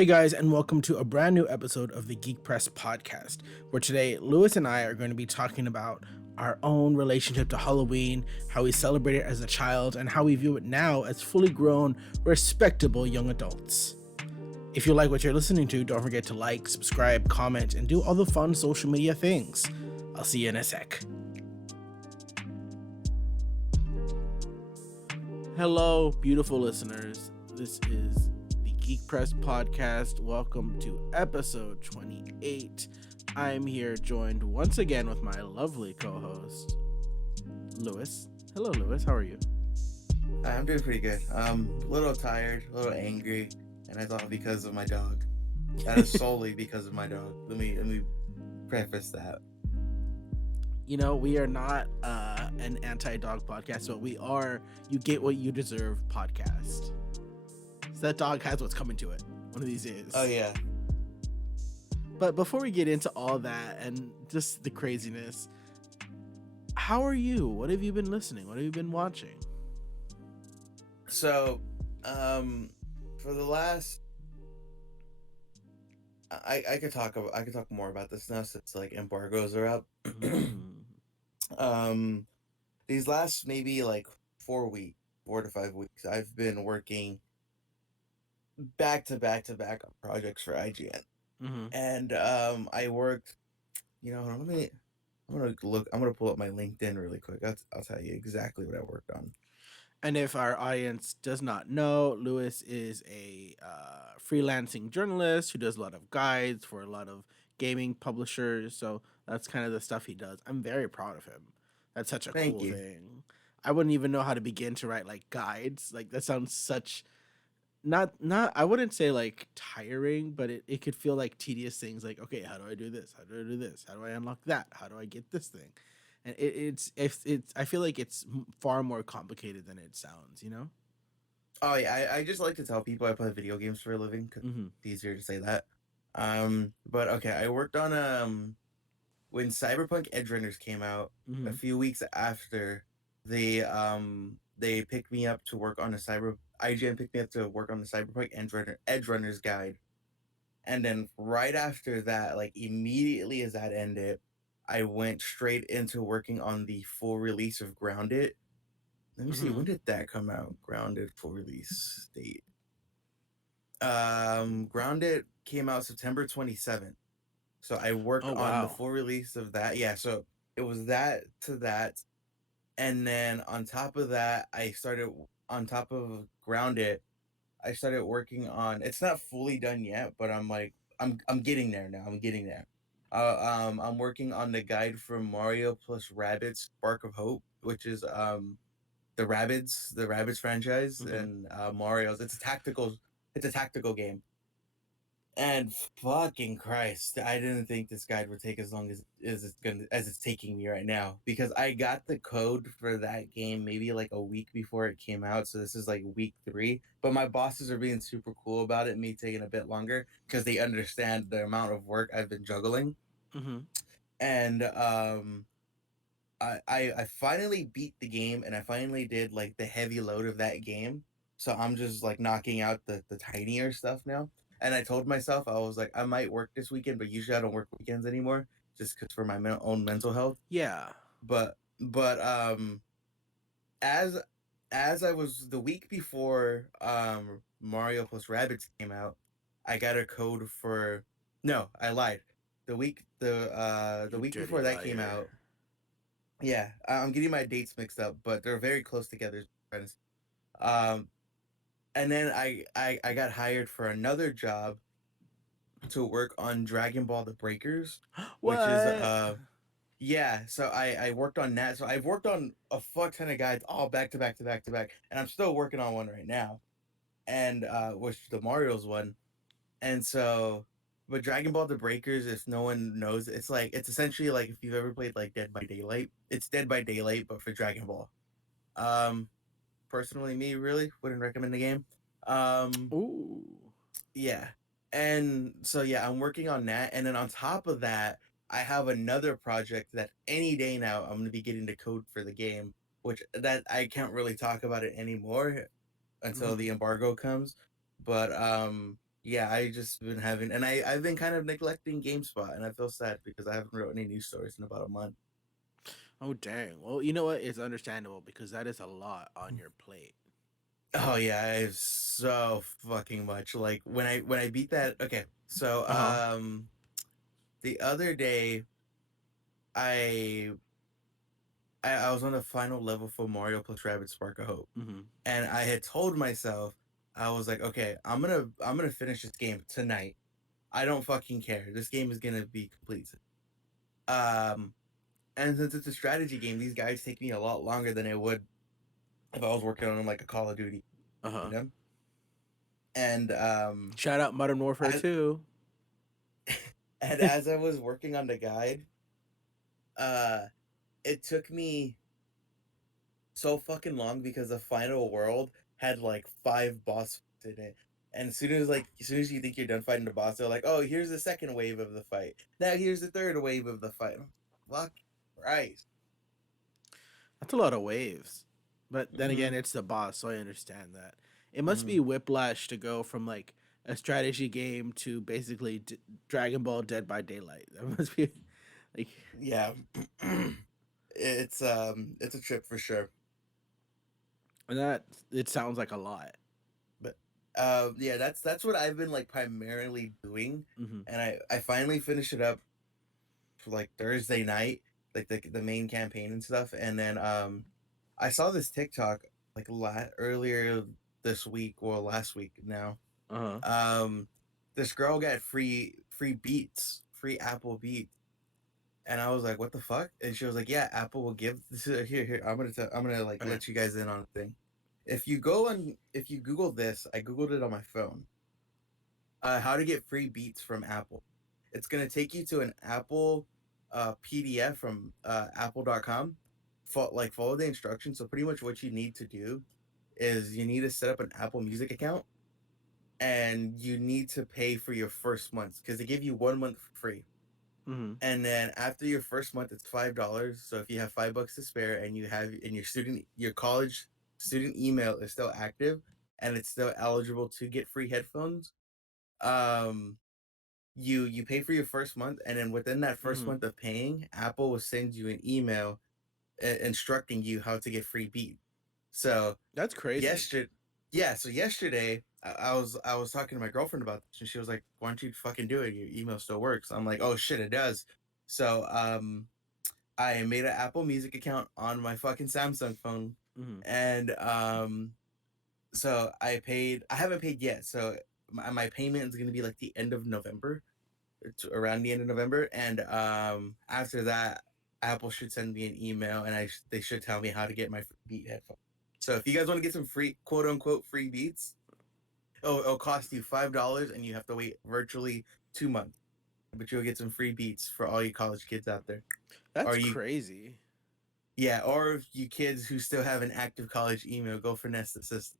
Hey guys, and welcome to a brand new episode of the Geek Press podcast, where today Lewis and I are going to be talking about our own relationship to Halloween, how we celebrate it as a child, and how we view it now as fully grown, respectable young adults. If you like what you're listening to, don't forget to like, subscribe, comment, and do all the fun social media things. I'll see you in a sec. Hello, beautiful listeners. This is the Geek Press podcast. Welcome to episode 28. I'm here joined once again with my lovely co-host, Lewis. Hello, Lewis. How are you? I'm doing pretty good. A little tired, a little angry, and I thought because of my dog. That is solely because of my dog. Let me preface that. You know, we are not an anti-dog podcast, but we are You Get What You Deserve podcast. So that dog has what's coming to it one of these days. Oh yeah. But before we get into all that and just the craziness, how are you? What have you been listening? What have you been watching? So, for the last, I could talk more about this now since like embargoes are up. These last maybe like 4 to 5 weeks, I've been working back to back on projects for IGN. And I worked, I'm gonna pull up my LinkedIn really quick. I'll tell you exactly what I worked on. And if our audience does not know, Lewis is a freelancing journalist who does a lot of guides for a lot of gaming publishers. So that's kind of the stuff he does. I'm very proud of him. That's such a Thank cool you. thing. I wouldn't even know how to begin to write like guides. Like that sounds such not I wouldn't say like tiring, but it could feel like tedious things like, okay, how do I do this? How do I do this? How do I unlock that? How do I get this thing? And it's I feel like it's far more complicated than it sounds, you know? Oh yeah, I just like to tell people I play video games for a living because it's easier to say that. But okay, I worked on when Cyberpunk Edgerunners came out a few weeks after they picked me up to work on IGN picked me up to work on the Cyberpunk Edgerunners guide. And then right after that, like immediately as that ended, I went straight into working on the full release of Grounded. Let me see, when did that come out? Grounded full release date. Grounded came out September 27th. So I worked on the full release of that. Yeah, so it was that to that. And then on top of that, on top of Grounded, I started working on, it's not fully done yet, but I'm getting there now. I'm getting there. I'm working on the guide for Mario plus Rabbids Spark of Hope, which is the Rabbids franchise, and Mario's. It's a tactical game. And fucking Christ, I didn't think this guide would take as long as it's taking me right now, because I got the code for that game maybe like a week before it came out. So this is like week 3, but my bosses are being super cool about it, me taking a bit longer because they understand the amount of work I've been juggling. And I finally beat the game, and I finally did like the heavy load of that game. So I'm just like knocking out the tinier stuff now. And I told myself, I was like, I might work this weekend, but usually I don't work weekends anymore, just because for my own mental health. Yeah. But as I was the week before Mario plus Rabbids came out, I got a code for, no, I lied. The week before that came out. Yeah, I'm getting my dates mixed up, but they're very close together, friends. Um, and then I got hired for another job to work on Dragon Ball: The Breakers, which is yeah. So I worked on that. So I've worked on a fuck ton of guides all back to back to back to back, and I'm still working on one right now, and which the Mario's one, and so. But Dragon Ball: The Breakers, if no one knows, it's essentially like if you've ever played like Dead by Daylight. It's Dead by Daylight, but for Dragon Ball. Um, Personally, me really wouldn't recommend the game. Ooh. Yeah, and so yeah, I'm working on that, and then on top of that, I have another project that any day now I'm gonna be getting the code for the game, which that I can't really talk about it anymore until the embargo comes. But yeah, I just been having, and I've been kind of neglecting GameSpot, and I feel sad because I haven't wrote any news stories in about a month. Oh dang. Well, you know what? It's understandable because that is a lot on your plate. Oh yeah, I have so fucking much. Like when I beat that. Okay, so Uh huh. the other day I I was on the final level for Mario plus Rabbids Spark of Hope, Mm-hmm. and I had told myself I was like, okay, I'm gonna finish this game tonight. I don't fucking care. This game is gonna be complete. Um, and since it's a strategy game, these guys take me a lot longer than it would if I was working on like a Call of Duty, Uh you huh. know. And Shout out Modern Warfare as 2. and as I was working on the guide, uh, it took me so fucking long because the final world had like 5 boss fights in it. And as soon as you think you're done fighting the boss, they're like, "Oh, here's the second wave of the fight. Now here's the third wave of the fight." Fuck Christ. That's a lot of waves. But then again, Mm-hmm. it's the boss, so I understand that. It must Mm-hmm. be whiplash to go from like a strategy game to basically Dragon Ball Dead by Daylight. That must be like, Yeah. It's a trip for sure. and that it sounds like a lot. But yeah, that's what I've been like primarily doing. Mm-hmm. And I finally finished it up for like Thursday night, like the main campaign and stuff. And then I saw this TikTok like earlier this week or last week now. Uh huh. Um this girl got free beats, free Apple Beats. And I was like, "What the fuck?" And she was like, "Yeah, Apple will give this here. I'm gonna like Okay. let you guys in on a thing. If you Google this, I googled it on my phone. How to get free beats from Apple. It's gonna take you to an Apple PDF from Apple.com. Follow the instructions. So pretty much what you need to do is you need to set up an Apple Music account and you need to pay for your first month because they give you 1 month for free. Mm-hmm. And then after your first month, it's $5. So if you have $5 to spare and you have and your college student email is still active and it's still eligible to get free headphones, um, you pay for your first month, and then within that first Mm-hmm. month of paying, Apple will send you an email instructing you how to get free beat. So That's crazy. yesterday, yeah, so yesterday I was talking to my girlfriend about this, and she was like, "Why don't you fucking do it? Your email still works." I'm like, "Oh shit, it does." So I made an Apple Music account on my fucking Samsung phone, Mm-hmm. and so I haven't paid yet, so my payment is gonna be like the end of November. It's around the end of November, and after that, Apple should send me an email, and they should tell me how to get my free Beat headphones. So if you guys want to get some free, quote unquote, free Beats, it'll cost you $5, and you have to wait virtually 2 months. But you'll get some free Beats for all you college kids out there, or That's you, crazy. yeah, or if you kids who still have an active college email, go for Nest Assist.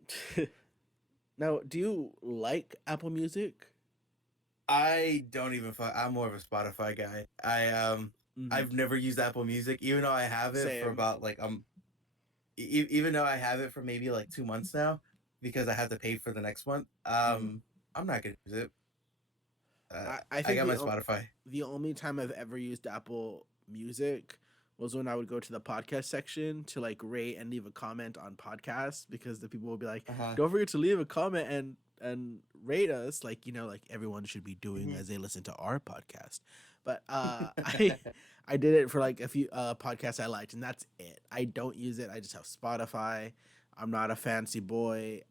Now, do you like Apple Music? I don't even. I'm more of a Spotify guy. Mm-hmm. I've never used Apple Music, even though I have it for Same. about like even though I have it for maybe like 2 months now, because I have to pay for the next month. Mm-hmm. I'm not gonna use it. I I think got my Spotify. the only time I've ever used Apple Music was when I would go to the podcast section to like rate and leave a comment on podcasts because the people would be like, Uh huh. "Don't forget to leave a comment and rate us," like like everyone should be doing Hmm. as they listen to our podcast. But I did it for like a few podcasts I liked, and that's it. I don't use it. I just have Spotify. I'm not a fancy boy.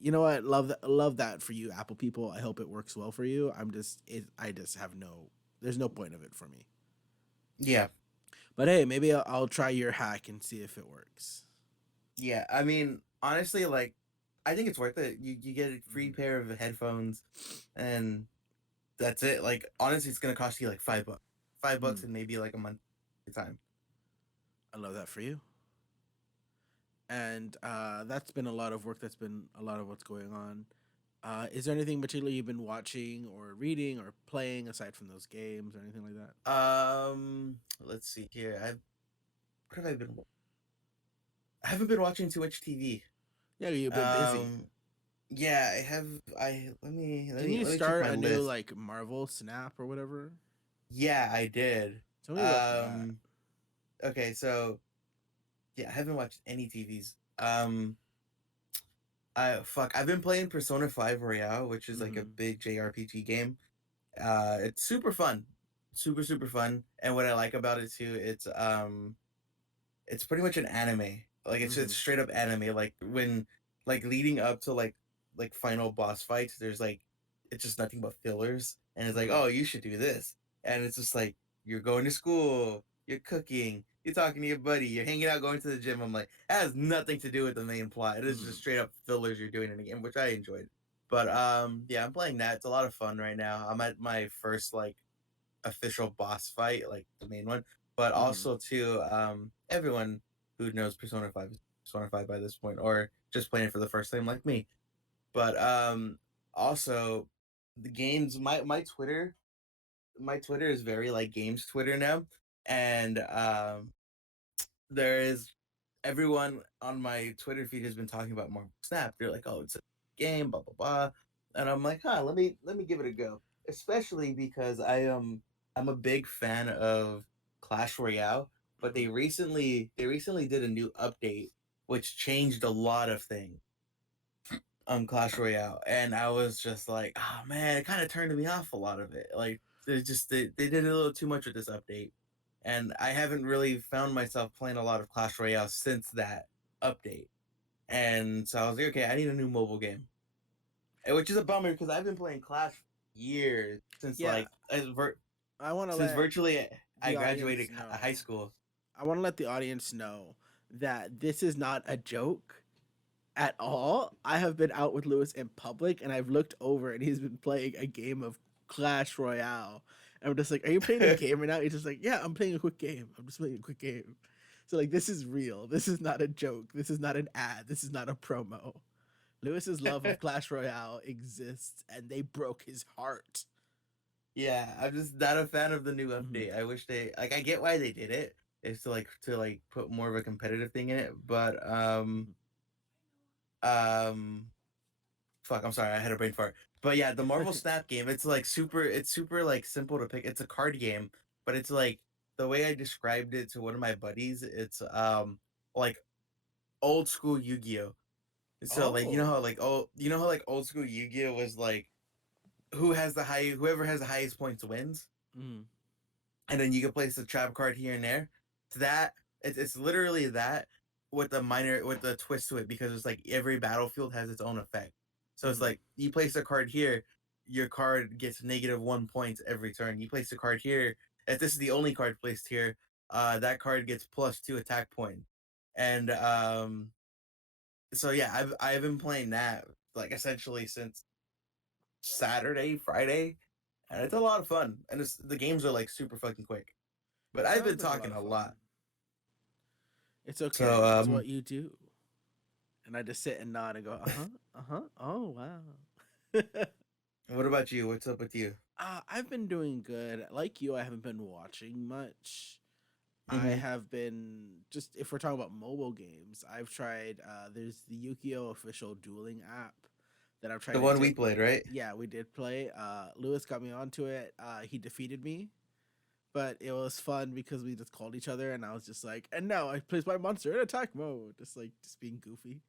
You know what? Love that for you, Apple people. I hope it works well for you. I just have no. There's no point of it for me. Yeah, But hey, maybe I'll try your hack and see if it works. yeah. I mean, honestly, like, I think it's worth it. You get a free Mhm. pair of headphones, and that's it. Like, honestly, it's gonna cost you like $5, $5, Mm, and maybe like a month time. I love that for you. And that's been a lot of work. That's been a lot of what's going on. Is there anything particular you've been watching or reading or playing aside from those games or anything like that? Let's see here. What have I been? I haven't been watching too much TV. Yeah, you've been busy. Um, Yeah, I have. I Didn't you let me check start my a new list. like Marvel Snap or whatever? Yeah, I did. Tell me about that. Um. Okay, so yeah, I haven't watched any TVs. I've been playing Persona 5 Royale, which is like a Hmm. big JRPG game. It's super fun. Super fun. And what I like about it too, it's pretty much an anime. Like it's Hmm. straight up anime. Like when like leading up to like final boss fights, there's like it's just nothing but fillers. And it's like, Hmm. oh, you should do this. And it's just like you're going to school, you're cooking, you're talking to your buddy, you're hanging out, going to the gym. I'm like, that has nothing to do with the main plot. It is Hmm. just straight up fillers you're doing in the game, which I enjoyed. But yeah, I'm playing that. It's a lot of fun right now. I'm at my first like official boss fight, like the main one. But Hmm. also too, everyone who knows Persona 5 is Persona 5 by this point, or just playing it for the first time like me. But also the games, my Twitter is very like games Twitter now. And there is everyone on my Twitter feed has been talking about Marvel Snap. They're like, oh, it's a game, blah blah blah. And I'm like, huh, let me give it a go. Especially because I'm a big fan of Clash Royale, but Hmm. they recently did a new update which changed a lot of things on Clash Royale. And I was just like, oh man, it kind of turned me off a lot of it. Like they did a little too much with this update. And I haven't really found myself playing a lot of Clash Royale since that update. And so I was like, okay, I need a new mobile game. Which is a bummer because I've been playing Clash for years since Yeah, like I want to since let virtually I the audience graduated high know. school. I want to let the audience know that this is not a joke at all. I have been out with Lewis in public and I've looked over and he's been playing a game of Clash Royale. And I'm just like, are you playing a game right now? He's just like, yeah, I'm playing a quick game. I'm just playing a quick game. So like this is real. This is not a joke. This is not an ad. This is not a promo. Lewis's love of Clash Royale exists and they broke his heart. Yeah, I'm just not a fan of the new Hmm. update. I wish they like I get why they did it. Is to like put more of a competitive thing in it, but um fuck, I'm sorry, I had a brain fart. But yeah, the Marvel Snap game, it's super like simple to pick. It's a card game, but it's like the way I described it to one of my buddies, it's like old school Yu-Gi-Oh. So like Oh. you know how like old school Yu-Gi-Oh was like whoever has the highest points wins, Mm. and then you can place a trap card here and there. To that, it's literally that with the twist to it because it's like every battlefield has its own effect. So it's Mm. like you place a card here, your card gets -1 points every turn. You place a card here, if this is the only card placed here, that card gets +2 attack point. And so yeah, I've been playing that like essentially since Saturday, Friday, and it's a lot of fun. And the games are like super fucking quick. But I've been Sounds like a lot talking of a fun. lot. It's okay. So It's what you do. And I just sit and nod and go, oh wow. what about you? What's up with you? I've been doing good. Like you, I haven't been watching much. I Mm-hmm. have been just if we're talking about mobile games, I've tried. There's the Yukio official dueling app that I've tried The to one we take. played, right? Yeah, we did play. Lewis got me onto it. He defeated me, but it was fun because we just called each other, and I was just like, and now I place my monster in attack mode, just being goofy.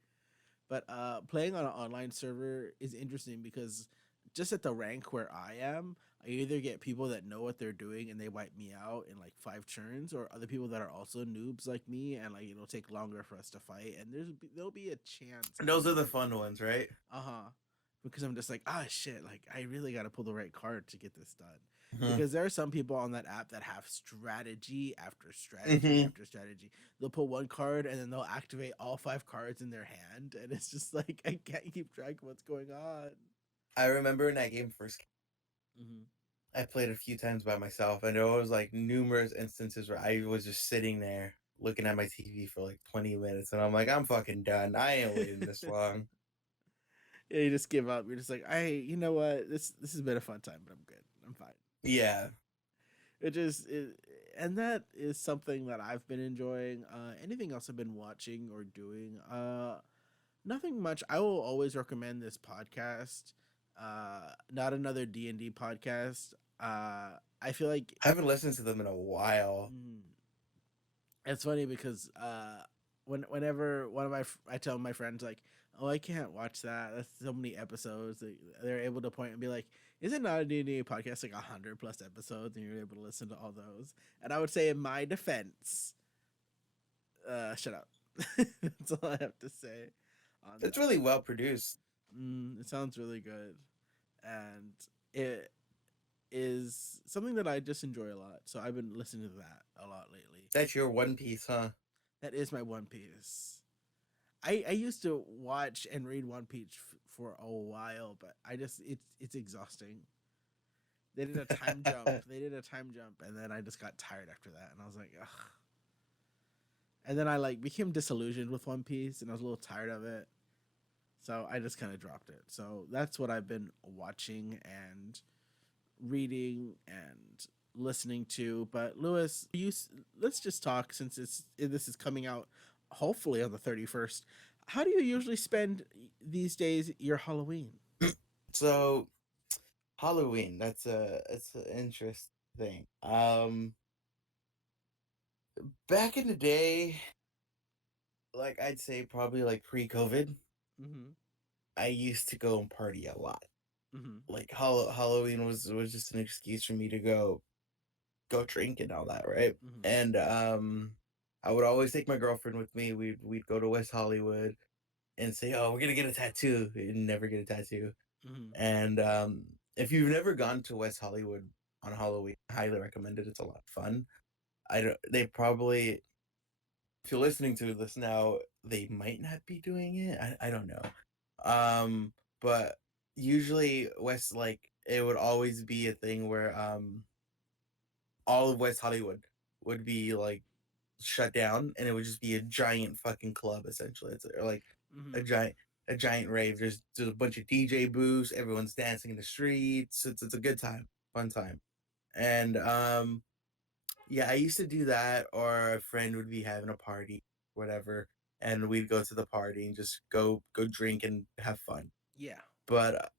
But playing on an online server is interesting because just at the rank where I am, I either get people that know what they're doing and they wipe me out in like 5 turns, or other people that are also noobs like me and like it'll take longer for us to fight. And there'll be a chance And I those are the lose. fun ones, right? Because I'm just like, shit, like I really got to pull the right card to get this done. Mm-hmm. Because there are some people on that app that have strategy after strategy Mm-hmm. after strategy. They'll pull one card and then they'll activate all 5 cards in their hand, and it's just like I can't keep track of what's going on. I remember when that game first came, Hmm. I played a few times by myself, and there was like numerous instances where I was just sitting there looking at my TV for like 20 minutes, and I'm like, I'm fucking done. I ain't waiting this long. Yeah, you just give up. You're just like, you know what? This has been a fun time, but I'm good. I'm fine. Yeah. It just it, and that is something that I've been enjoying. Anything else I've been watching or doing? Nothing much. I will always recommend this podcast. Not another D&D podcast. I feel like I haven't listened to them in a while. mm, it's funny because whenever I tell my friends like, oh, I can't watch that. That's so many episodes. They're able to point and be like, is it not a D&D podcast like 100+ episodes, and you're able to listen to all those? And I would say, in my defense, shut up. That's all I have to say on It's that. really well produced. It sounds really good, and it is something that I just enjoy a lot. So I've been listening to that a lot lately. That's your One Piece, huh? That is my One Piece. I used to watch and read One Piece for a while, but it's exhausting. They did a time jump. They did a time jump, and then I just got tired after that, and I was like, ugh. And then I like became disillusioned with One Piece, and I was a little tired of it. So I just kind of dropped it. So that's what I've been watching and reading and listening to. But Lewis, let's just talk since this is coming out hopefully on the 31st. How do you usually spend these days your Halloween? So Halloween, it's an interesting thing. Back in the day, like I'd say probably like pre-COVID, Mm-hmm. I used to go and party a lot. Mm-hmm. Like Halloween was just an excuse for me to go drink and all that, right? Mm-hmm. And I would always take my girlfriend with me. We'd go to West Hollywood and say, "Oh, we're gonna get a tattoo," and never get a tattoo. Mm-hmm. And if you've never gone to West Hollywood on Halloween, I highly recommend it. It's a lot of fun. I don't. They probably, if you're listening to this now, they might not be doing it. I don't know. But usually West, like, it would always be a thing where all of West Hollywood would be like shut down, and it would just be a giant fucking club essentially. It's like a Mm-hmm. giant a giant rave. There's a bunch of DJ booths. Everyone's dancing in the streets. It's a good time, fun time. And yeah, I used to do that, or a friend would be having a party, whatever, and we'd go to the party and just go drink and have fun. Yeah. But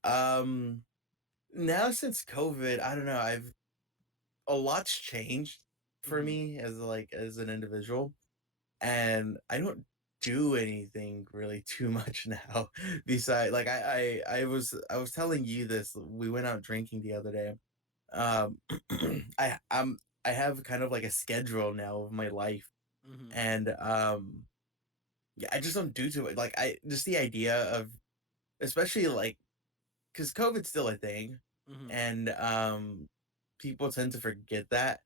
now since COVID, I don't know. I've A lot's changed for Mm-hmm. me as like as an individual, and I don't do anything really too much now. Besides, like I was telling you this. We went out drinking the other day. Um, I have kind of like a schedule now of my life, Mm-hmm. and yeah, I just don't do too much. Like I just the idea of, especially like, because COVID's still a thing, Mm-hmm. and people tend to forget that.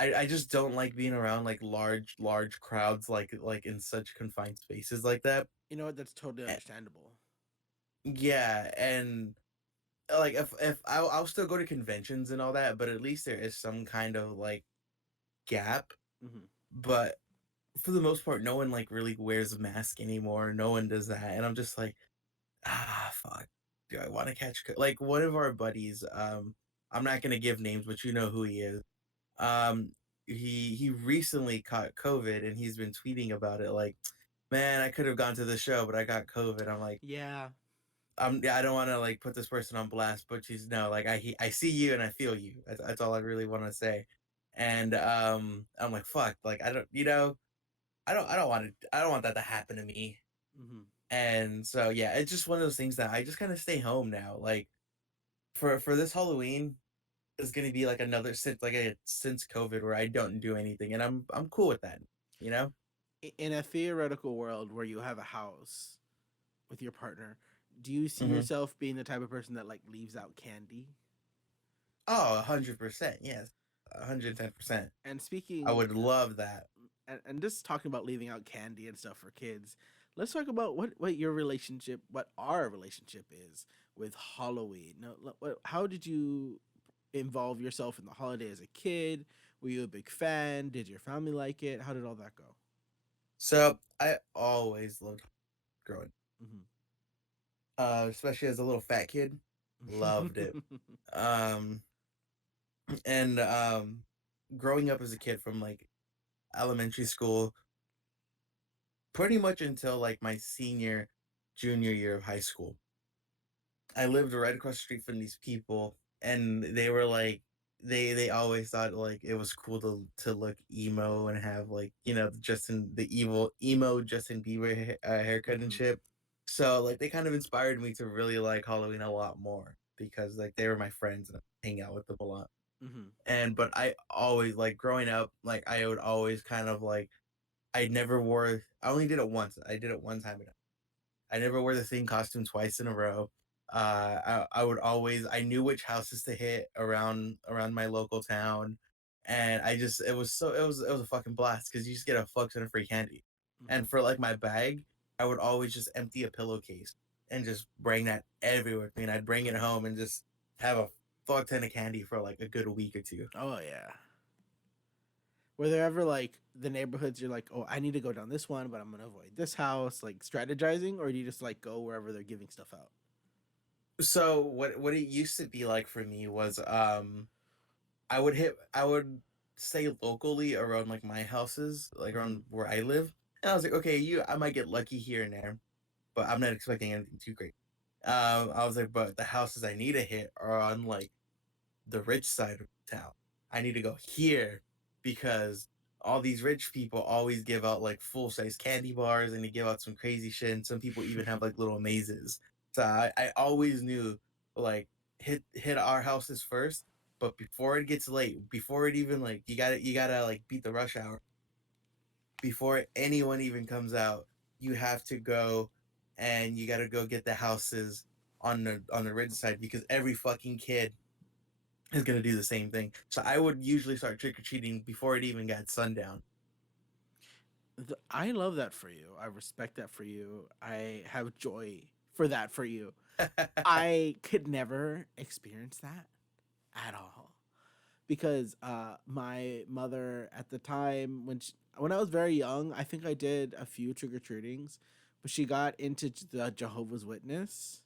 I just don't like being around like large crowds, like in such confined spaces like that. You know what? That's totally Eh, understandable. yeah, and like if I'll still go to conventions and all that, but at least there is some kind of like gap. Mm-hmm. But for the most part, no one like really wears a mask anymore. No one does that, and I'm just like, fuck. Do I want to like one of our buddies? I'm not gonna give names, but you know who he is. Um, he recently caught COVID, and he's been tweeting about it. Like, man, I could have gone to the show, but I got COVID. I'm like, Yeah. I don't want to like put this person on blast, but she's no, like I see you and I feel you. That's all I really want to say. And I'm like, fuck, like I don't, I don't want that to happen to me. Mm-hmm. And so yeah, it's just one of those things that I just kind of stay home now. Like for this Halloween, is gonna be like another since COVID where I don't do anything, and I'm cool with that. You know? In a theoretical world where you have a house with your partner, do you see Hmm. yourself being the type of person that like leaves out candy? Oh, 100%. Yes, 110%. And I speaking would love that. and just talking about leaving out candy and stuff for kids, let's talk about what your relationship, what our relationship is with Halloween. Now, how did you involve yourself in the holiday as a kid? Were you a big fan? Did your family like it? How did all that go? So I always loved growing, Mm-hmm. especially as a little fat kid. Loved it. Um, and growing up as a kid from like elementary school, pretty much until like my senior junior year of high school. I lived right across the street from these people, and they were like, they always thought like it was cool to look emo and have like Justin the evil emo Justin Bieber haircut and Mm-hmm. shit. So like they kind of inspired me to really like Halloween a lot more because like they were my friends and I hang out with them a lot. Mm-hmm. And but I always like growing up, like I would always kind of like I never wore. I only did it once. I did it one time. I never wore the same costume twice in a row. I would always. I knew which houses to hit around my local town, and I just it was a fucking blast because you just get a fuck ton of free candy. Mm-hmm. And for like my bag, I would always just empty a pillowcase and just bring that everywhere with me. And I'd bring it home and just have a fuck ton of candy for like a good week or two. Oh yeah. Were there ever like the neighborhoods you're like, oh, I need to go down this one, but I'm gonna avoid this house, like strategizing, or do you just like go wherever they're giving stuff out? So what it used to be like for me was I would stay locally around like my houses, like Mm-hmm. around where I live. And I was like, okay, I might get lucky here and there, but I'm not expecting anything too great. I was like, but the houses I need to hit are on like the rich side of town. I need to go here because all these rich people always give out like full size candy bars and they give out some crazy shit. And some people even have like little mazes. So I always knew like hit our houses first. But before it gets late, before it even like you gotta like beat the rush hour. Before anyone even comes out, you have to go and you gotta go get the houses on the rich side because every fucking kid is gonna do the same thing. So I would usually start trick or treating before it even got sundown. I love that for you. I respect that for you. I have joy for that for you. I could never experience that at all because my mother at the time when I was very young, I think I did a few trick or treatings, but she got into the Jehovah's Witness.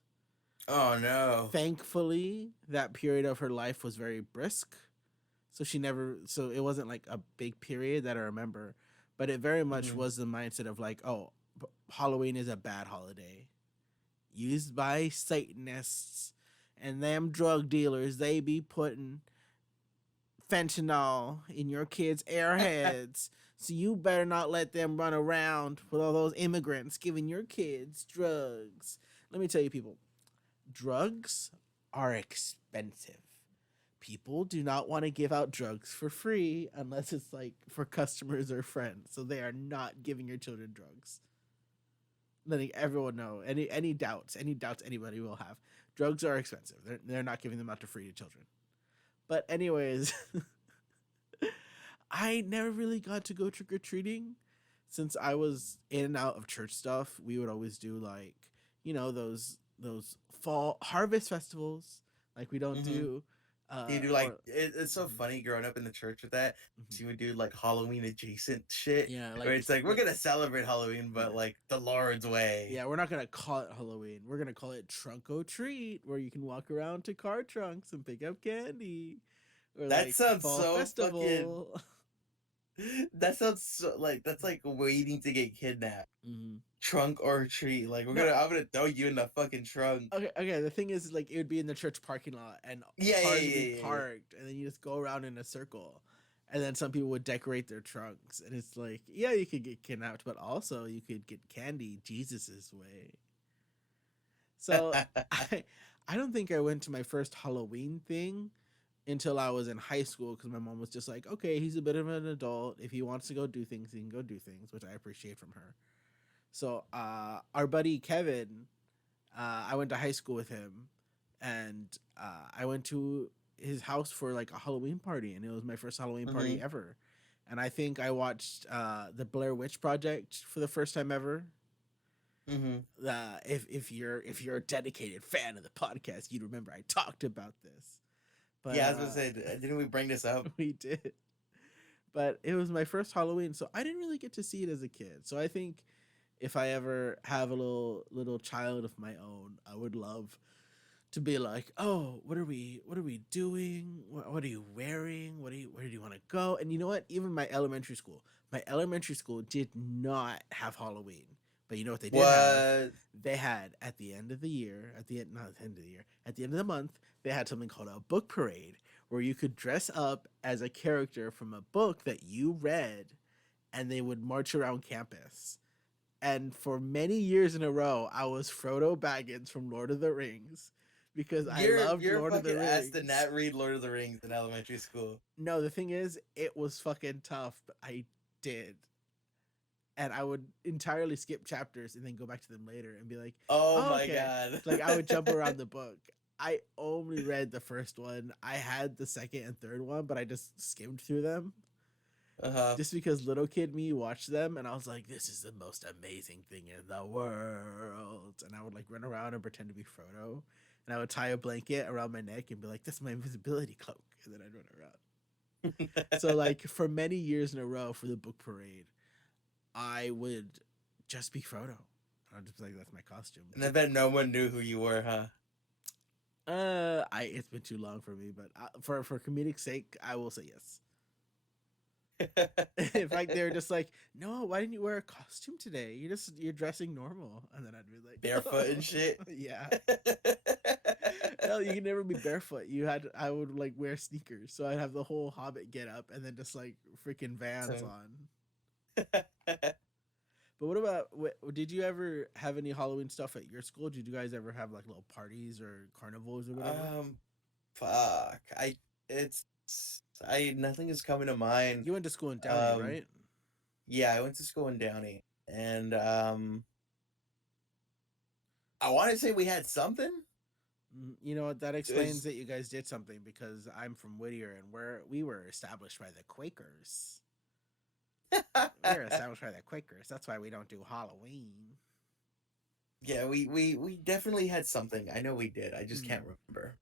Oh no. Thankfully, that period of her life was very brisk, so she never so it wasn't like a big period that I remember, but it very much Mhm. was the mindset of like, oh, Halloween is a bad holiday used by Satanists and them drug dealers. They be putting fentanyl in your kids' airheads. So you better not let them run around with all those immigrants giving your kids drugs. Let me tell you, people, drugs are expensive. People do not want to give out drugs for free unless it's like for customers or friends. So they are not giving your children drugs. Letting everyone know any doubts anybody will have. Drugs are expensive. They're not giving them out to free to children. But anyways, I never really got to go trick or treating since I was in and out of church stuff. We would always do like those fall harvest festivals like we don't Mhm. do You do like or it's so mhm, funny growing up in the church with that. mhm. So you would do like Halloween adjacent shit Yeah, where like it's like we're yeah, gonna celebrate Halloween, but yeah. like the Lord's way. Yeah, we're not gonna call it Halloween. We're gonna call it Trunk or Treat, where you can walk around to car trunks and pick up candy, or That like sounds Fall so fucking. Festival. That sounds so like that's like waiting to get kidnapped. Hmm. Trunk or treat. Like No, I'm gonna throw you in the fucking trunk. okay, okay. The thing is, like, it would be in the church parking lot, and Yeah, yeah, cars would be yeah, yeah, yeah. parked, and then you just go around in a circle, and then some people would decorate their trunks, and it's like, yeah, you could get kidnapped, but also you could get candy Jesus's way. So I, I don't think I went to my first Halloween thing until I was in high school because my mom was just like, okay, he's a bit of an adult. If he wants to go do things, he can go do things, which I appreciate from her. So our buddy Kevin, I went to high school with him, and I went to his house for like a Halloween party, and it was my first Halloween party Hmm. ever. And I think I watched the Blair Witch Project for the first time ever. Hmm. If you're a dedicated fan of the podcast, you'd remember I talked about this. But Yeah, I was gonna say, didn't we bring this up? we did. But it was my first Halloween, so I didn't really get to see it as a kid. So I think if I ever have a little child of my own, I would love to be like, oh, what are we doing? What are you wearing? Where do you want to go? And you know what? Even my elementary school did not have Halloween, But you know what they did have? What? They had at the end of the year, at the end, not at the end of the year, at the end of the month, they had something called a book parade where you could dress up as a character from a book that you read and they would march around campus. And for many years in a row, I was Frodo Baggins from Lord of the Rings because I loved You're a Lord of the fucking ass to Rings. not read Lord of the Rings in elementary school. No, the thing is, it was fucking tough, but I did. And I would entirely skip chapters and then go back to them later and be like, Oh oh, my okay. god. Like I would jump around the book. I only read the first one. I had the second and third one, but I just skimmed through them Uh-huh. just because little kid me watched them and I was like, this is the most amazing thing in the world. And I would like run around and pretend to be Frodo. And I would tie a blanket around my neck and be like, that's my invisibility cloak. And then I'd run around. So like for many years in a row for the book parade, I would just be Frodo. I'd just be like, that's my costume. And I bet no one knew who you were, huh? It's been too long for me, but for comedic sake, I will say yes. In fact, they're just like, no, why didn't you wear a costume today? You're dressing normal, and then I'd be like, Barefoot and shit. Yeah. No, you can never be barefoot. I would like wear sneakers, so I'd have the whole Hobbit get up, and then just like freaking Vans So- on. But what about? Did you ever have any Halloween stuff at your school? Did you guys ever have like little parties or carnivals or whatever? Fuck. Nothing is coming to mind. You went to school in Downey, Um, right? Yeah, I went to school in Downey, and I want to say we had something. You know what? That explains Is- that you guys did something because I'm from Whittier and we were established by the Quakers. We were established by the Quakers. That's why we don't do Halloween. Yeah, we definitely had something. I know we did. I just can't remember.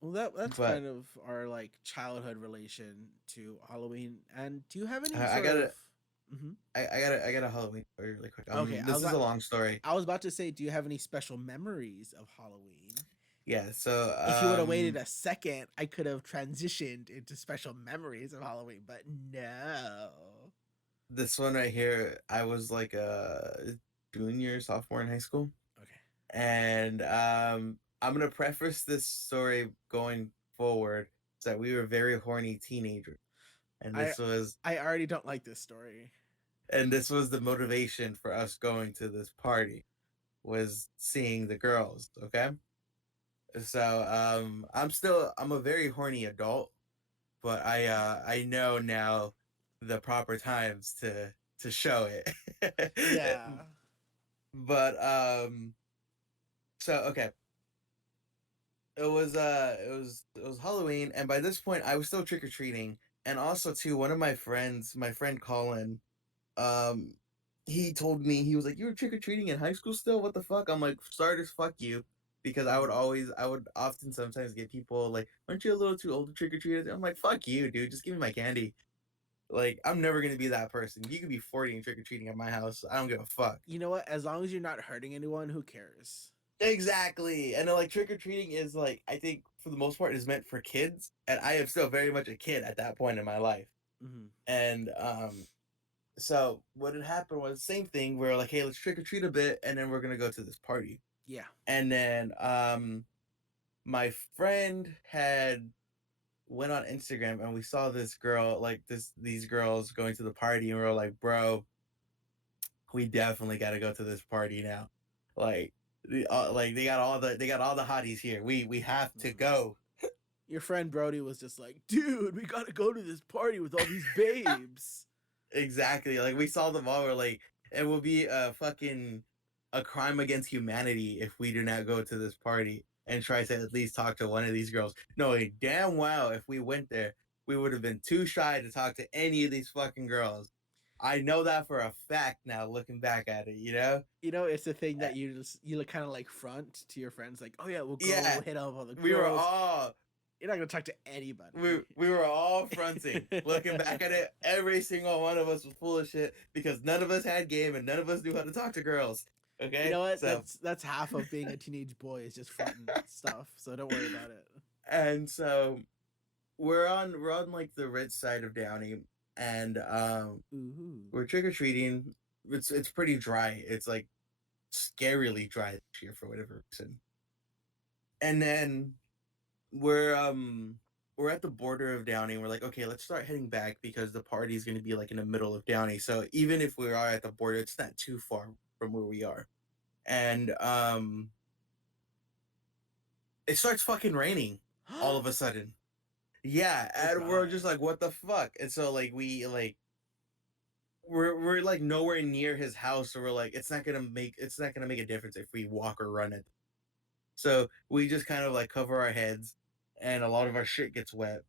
Well, that's But- kind of our like childhood relation to Halloween. And do you have any? I sort gotta- of... Mhm. I got a Halloween story really quick. Okay, I This was is a about- long story. I was about to say, do you have any special memories of Halloween? Yeah, so If you would have waited a second, I could have transitioned into special memories of Halloween, but no. this one right here, I was like a junior, sophomore in high school. Okay. And I'm gonna preface this story going forward so that we were very horny teenagers. And this was I already don't like this story. the motivation for us going to this party, was seeing the girls, okay? So I'm a very horny adult, but I know now the proper times to show it. Yeah. But so okay. It was Halloween, and by this point I was still trick or treating, and also too one of my friends, my friend Colin, he told me, he was like, "You were trick or treating in high school still? What the fuck?" I'm like, "Starters, fuck you," because I would often sometimes get people like, "Aren't you a little too old to trick or treat?" I'm like, "Fuck you, dude. Just give me my candy." Like, I'm never gonna be that person. You could be 40 and trick or treating at my house. I don't give a fuck. You know what? As long as you're not hurting anyone, who cares? Exactly. And like trick or treating is like, I think for the most part is meant for kids, and I am still very much a kid at that point in my life. Mm-hmm. And so what had happened was same thing. We're like, hey, let's trick or treat a bit, and then we're gonna go to this party. Yeah. And then my friend had went on Instagram and we saw this girl, like these girls going to the party, and we were like, bro, we definitely got to go to this party now. Like they got all the hotties here. We have to go. Your friend Brody was just like, dude, we gotta go to this party with all these babes. Exactly. Like we saw them all. We're like, it will be a crime against humanity if we do not go to this party and try to at least talk to one of these girls. Knowing damn well if we went there, we would have been too shy to talk to any of these fucking girls. I know that for a fact now, looking back at it, you know? You know, it's the thing that you look kind of like front to your friends, like, oh yeah, we'll go, Yeah. we'll hit up all the girls. We were all You're not gonna talk to anybody. we were all fronting. Looking back at it, every single one of us was full of shit because none of us had game and none of us knew how to talk to girls. Okay? You know what? So, That's half of being a teenage boy is just fronting stuff. So don't worry about it. and so we're on like the rich side of Downey, and Ooh. we're trick or treating, it's pretty dry. It's like scarily dry this year for whatever reason. And then we're um we're at the border of Downey. And we're like, okay, let's start heading back because the party's going to be like in the middle of Downey. So even if we are at the border, it's not too far from where we are. And it starts fucking raining all of a sudden. Yeah, Oh and we're just God. like, what the fuck? And so like we're like nowhere near his house, so we're like, it's not gonna make a difference if we walk or run it. So we just kind of like cover our heads, and a lot of our shit gets wet.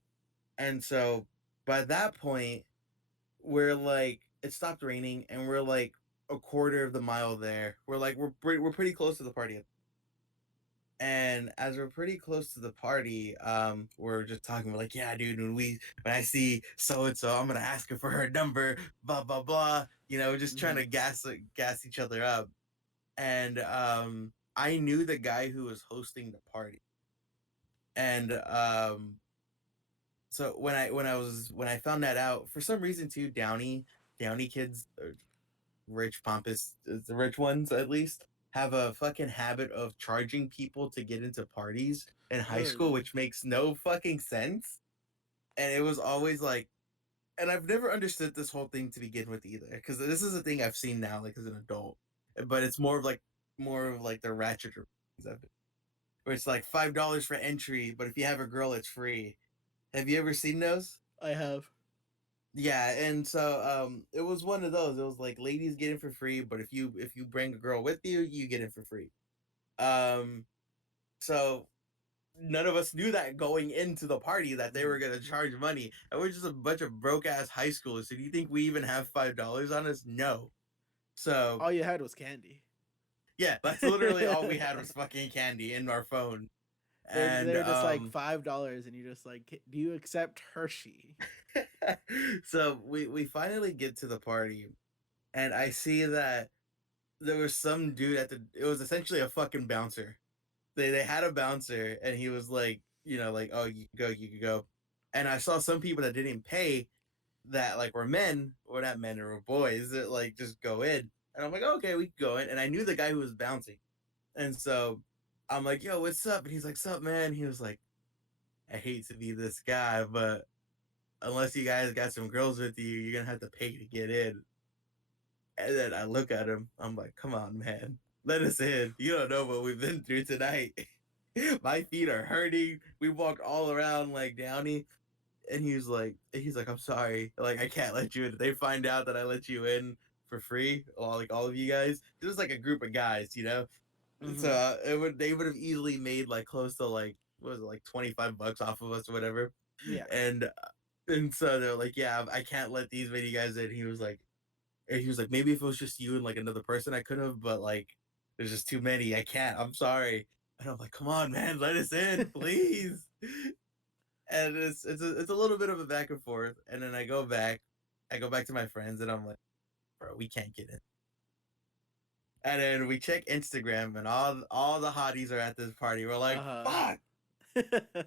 And so by that point, we're like, it stopped raining, and we're like a quarter of the mile there. We're like, we're pretty close to the party. And as we're pretty close to the party, we're just talking. We're like, yeah, dude, when I see so and so, I'm gonna ask her for her number, blah blah blah. Just trying to gas each other up. And I knew the guy who was hosting the party. And so when I found that out, for some reason too, Downey kids, rich pompous, the rich ones at least, have a fucking habit of charging people to get into parties in high school, Really? which makes no fucking sense. And it was always like, and I've never understood this whole thing to begin with either, because this is a thing I've seen now, like as an adult, but it's more of like the ratchet of it, where it's like $5 for entry, but if you have a girl, it's free. Have you ever seen those? I have. Yeah, and so it was one of those. It was like ladies get in for free, but if you bring a girl with you, you get in for free. Um so none of us knew that going into the party that they were gonna charge money. And we're just a bunch of broke ass high schoolers. So do you think we even have $5 on us? No. So All you had was candy. yeah, that's literally all we had was fucking candy in our phone. They And were just like $5, and you're just like, do you accept Hershey? so we finally get to the party, and I see that there was some dude it was essentially a fucking bouncer. They had a bouncer, and he was like, like, oh, you can go. And I saw some people that didn't pay, that like were men, or not men, or were boys that like just go in. And I'm like, okay, we can go in. And I knew the guy who was bouncing. And so I'm like, yo, what's up? And he's like, sup, man? He was like, I hate to be this guy, but unless you guys got some girls with you, you're gonna have to pay to get in. And then I look at him. I'm like, come on, man. Let us in. You don't know what we've been through tonight. My feet are hurting. We walked all around like Downey. And he's like, I'm sorry. Like, I can't let you in. They find out that I let you in for free, all of you guys. It was like a group of guys. So Mm-hmm. they would have easily made like close to like, what was it, like $25 off of us or whatever. Yeah. And so they're like, yeah, I can't let these many guys in. He was like, maybe if it was just you and like another person, I could have, but like, there's just too many. I can't. I'm sorry. And I'm like, come on, man, let us in, please. And it's a little bit of a back and forth. And then I go back to my friends, and I'm like, bro, we can't get in. And then we check Instagram, and all the hotties are at this party. We're like, Uh fuck. huh.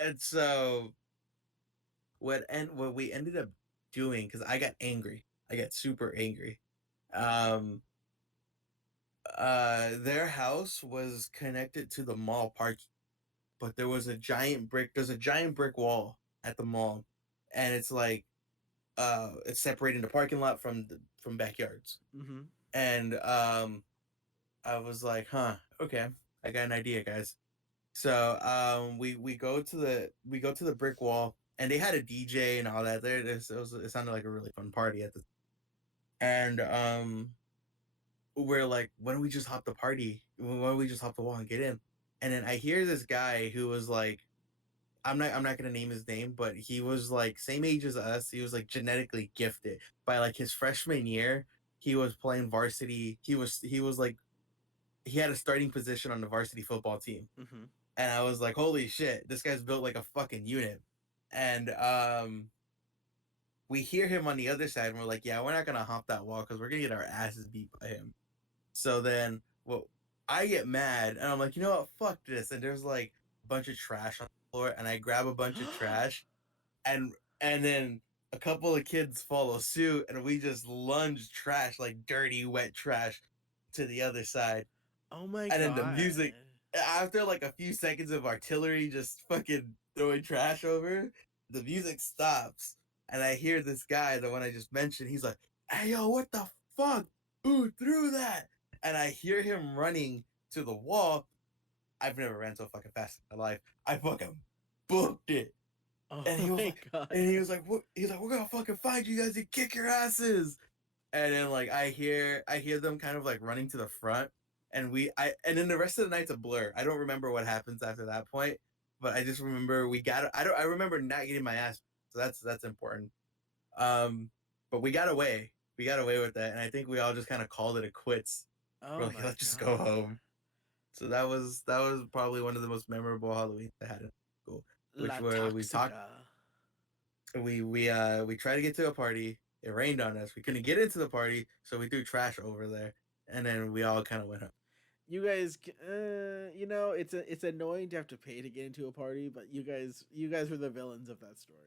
And so what we ended up doing, because I got angry. I got super angry. Um, their house was connected to the mall parking, but there's a giant brick wall at the mall, and it's like, it's separating the parking lot from backyards. Mm-hmm. And I was like, huh, okay, I got an idea, guys. So we go to the brick wall, and they had a DJ and all that there. It sounded like a really fun party at the. And we're like, why don't we just hop the party? Why don't we just hop the wall and get in? And then I hear this guy who was like, I'm not gonna name his name, but he was like same age as us. He was like genetically gifted. By like his freshman year, he was playing varsity. He was like, he had a starting position on the varsity football team. Mm-hmm. And I was like, holy shit, this guy's built like a fucking unit. And we hear him on the other side, and we're like, yeah, we're not gonna hop that wall because we're gonna get our asses beat by him. So then, well, I get mad, and I'm like, you know what, fuck this. And there's like a bunch of trash on the floor, and I grab a bunch of trash, and then a couple of kids follow suit, and we just lunge trash, like dirty, wet trash, to the other side. Oh my And then the god. music, after like a few seconds of artillery just fucking throwing trash over, the music stops. And I hear this guy, the one I just mentioned, he's like, "Hey, yo, what the fuck? Who threw that?" And I hear him running to the wall. I've never ran so fucking fast in my life. I fucking booked it. Oh And my god. he was like, "What?" He's like, "We're gonna fucking find you guys and kick your asses." And then like I hear them kind of like running to the front, and then the rest of the night's a blur. I don't remember what happens after that point, but I just remember I remember not getting my ass, so that's important. Um, but we got away with that, and I think we all just kind of called it a quits. We're Oh like, my let's just go god. home. So that was probably one of the most memorable Halloween I had in school, which La were we talked Toxica. we tried to get to a party. It rained on us. We couldn't get into the party, so we threw trash over there, and then we all kind of went home. You guys, you know, it's annoying to have to pay to get into a party, but you guys were the villains of that story.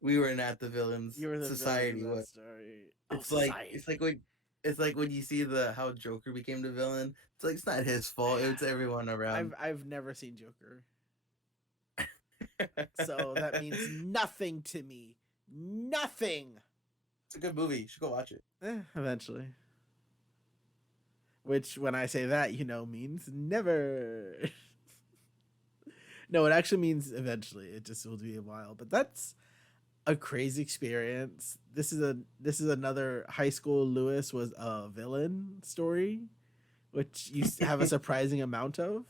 We were not the villains. You were the villains of Society that was. story. Oh, It's like society. it's like when you see the how Joker became the villain. It's like it's not his fault. It's everyone around. I've never seen Joker, so that means nothing to me. Nothing. It's a good movie. You should go watch it. Eventually. Which, when I say that, you know, means never. No, it actually means eventually. It just will be a while, but that's a crazy experience. This is another high school Lewis was a villain story, which you have a surprising amount of.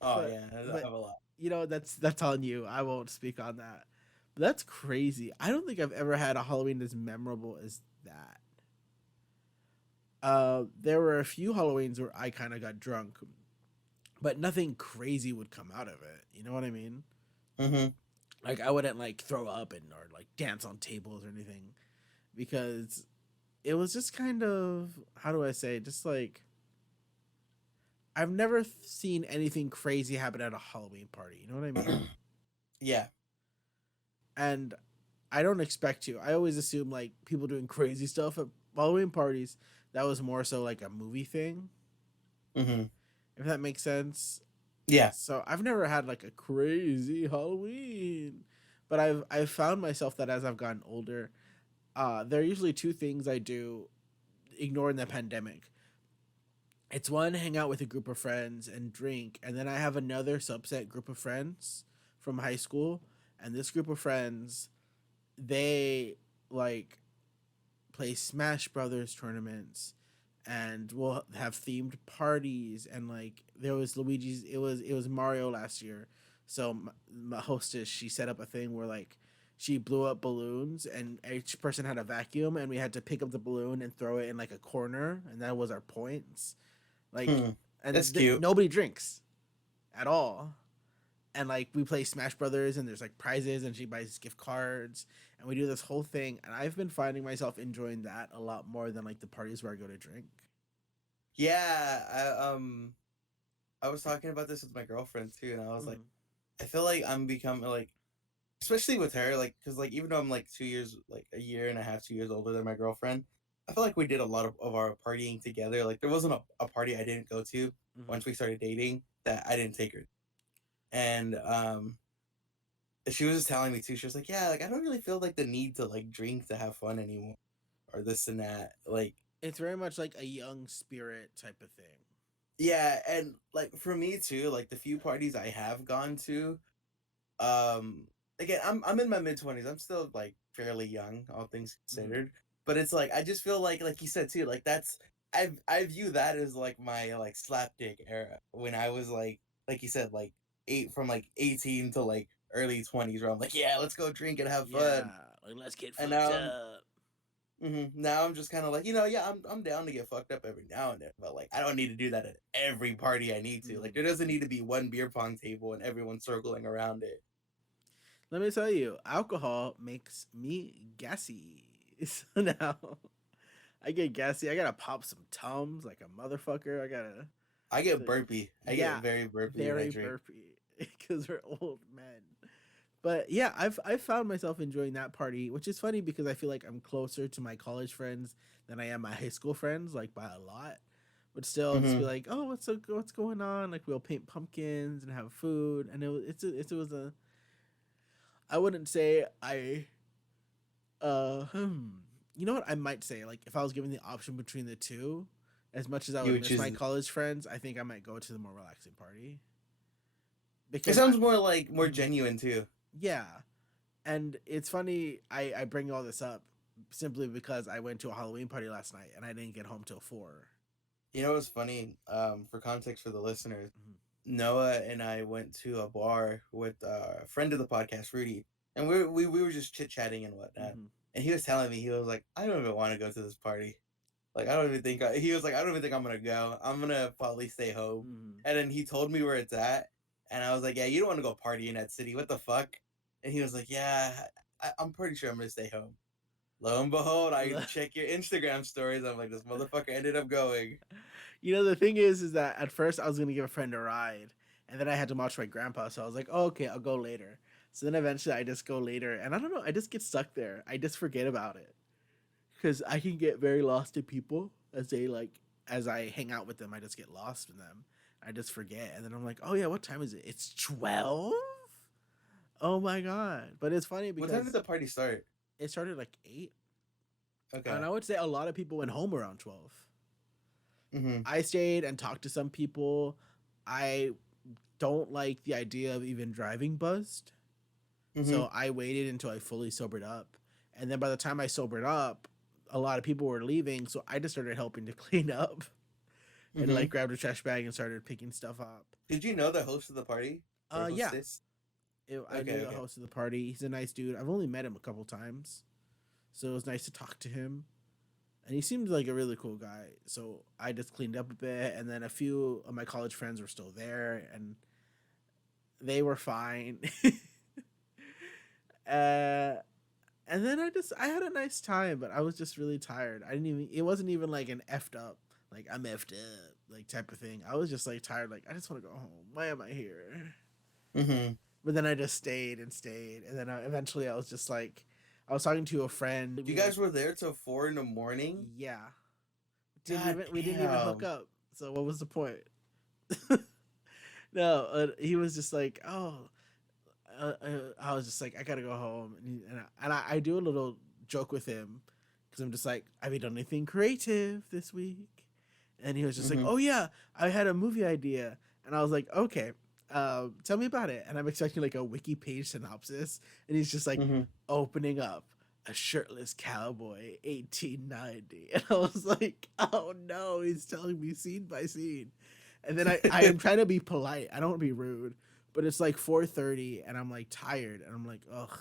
Oh But yeah, I but have a lot. you know that's on you. I won't speak on that. But that's crazy. I don't think I've ever had a Halloween as memorable as that. There were a few Halloweens where I kind of got drunk, but nothing crazy would come out of it. You know what I mean? Mm-hmm. Like I wouldn't like throw up and or like dance on tables or anything because it was just kind of, how do I say, just like I've never seen anything crazy happen at a Halloween party. You know what I mean? Yeah. And I don't expect to. I always assume like people doing crazy stuff at Halloween parties. That was more so like a movie thing, Mm-hmm. if that makes sense. Yeah. So I've never had like a crazy Halloween, but I've found myself that as I've gotten older, there are usually two things I do, ignoring the pandemic. It's one, hang out with a group of friends and drink, and then I have another subset group of friends from high school, and this group of friends, they like play Smash Brothers tournaments, and we'll have themed parties. And like there was Luigi's, it was Mario last year, so my hostess, she set up a thing where like she blew up balloons, and each person had a vacuum, and we had to pick up the balloon and throw it in like a corner, and that was our points. Like, Hmm. That's and cute. nobody drinks at all, and like we play Smash Brothers, and there's like prizes, and she buys gift cards, and we do this whole thing. And I've been finding myself enjoying that a lot more than like the parties where I go to drink. Yeah. I was talking about this with my girlfriend too, and I was like, Mm. I feel like I'm becoming like, especially with her, like, because like even though I'm like 2 years, like a year and a half, 2 years older than my girlfriend, I feel like we did a lot of our partying together. Like there wasn't a party I didn't go to Mm-hmm. once we started dating that I didn't take her. And she was just telling me too. She was like, "Yeah, like I don't really feel like the need to like drink to have fun anymore, or this and that." Like, It's very much like a young spirit type of thing. yeah, and like for me too, like the few parties I have gone to, again, I'm in my mid-20s. I'm still like fairly young, all things Mm-hmm. considered. But it's like I just feel like you said too, like that's I view that as like my like slapdick era when I was like you said, like from like 18 to like early 20s, where I'm like, yeah, let's go drink and have Yeah, fun. like let's get And fucked up. now I'm just kind of like, yeah, I'm down to get fucked up every now and then, but like I don't need to do that at every party I need to. Like Mm. there doesn't need to be one beer pong table and everyone circling around it. Let me tell you, alcohol makes me gassy. So now I get gassy. I gotta pop some tums like a motherfucker. I gotta. I get So, burpy. I get yeah, very burpy when I very drink. burpy because we're old men. But yeah, I've found myself enjoying that party, which is funny because I feel like I'm closer to my college friends than I am my high school friends, like by a lot. But still, just be Hmm. like, oh, what's going on? Like we'll paint pumpkins and have food, and it was a. I wouldn't say I uh hmm. You know what I might say? Like if I was given the option between the two, as much as I You would would miss my choose. college friends, I think I might go to the more relaxing party It because I. sounds more like more Mhm. genuine too. Yeah, and it's funny I bring all this up simply because I went to a Halloween party last night and I didn't get home till 4. You know what's funny? For context for the listeners, Mhm. Noah and I went to a bar with a friend of the podcast, Rudy, and we were just chit chatting and whatnot. Mhm. And he was telling me, he was like, I don't even want to go to this party. Like I don't even think he was like, I don't even think I'm gonna go. I'm gonna probably stay home. Mhm. And then he told me where it's at, and I was like, yeah, you don't want to go party in that city. What the fuck? And he was like, yeah, I'm pretty sure I'm gonna stay home. Lo and behold, I check your Instagram stories. I'm like, this motherfucker ended up going. You know the thing is that at first I was gonna give a friend a ride, and then I had to watch my grandpa, so I was like, oh, okay, I'll go later. So then eventually I just go later, and I don't know, I just get stuck there. I just forget about it because I can get very lost in people as I hang out with them. I just get lost in them. I just forget, and then I'm like, oh yeah, what time is it? It's 12. Oh my god! But it's funny What time did because the party start? it started like 8, and Okay. I would say a lot of people went home around 12. Mm-hmm. I stayed and talked to some people. I don't like the idea of even driving buzzed. Mm-hmm. So I waited until I fully sobered up. And then by the time I sobered up, a lot of people were leaving. So I just started helping to clean up and Mm-hmm. like grabbed a trash bag and started picking stuff up. Did you know the host of the party or Yeah, hostess? I Okay, knew the okay. host of the party. He's a nice dude. I've only met him a couple times. So it was nice to talk to him. And he seemed like a really cool guy. So I just cleaned up a bit. And then a few of my college friends were still there. And they were fine. uh, and then I had a nice time, but I was just really tired. I didn't even it wasn't even like an effed up, like I'm effed up, like type of thing. I was just like tired, like I just want to go home. Why am I here? Mm-hmm. But then I just stayed and stayed, and then eventually I was just like, I was talking to a friend. You guys were there till 4 in the morning? Yeah, God we didn't even hook damn. up. So what was the point? No, he was just like, oh, I was just like, I gotta go home, I do a little joke with him because I'm just like, have you done anything creative this week? And he was just like, Mm-hmm. oh yeah, I had a movie idea, and I was like, okay, tell me about it. And I'm expecting like a wiki page synopsis, and he's just like Mm-hmm. opening up a shirtless cowboy 1890, and I was like, oh no, he's telling me scene by scene. And then I am trying to be polite. I don't want to be rude, but it's like 4:30 and I'm like tired and I'm like, ugh.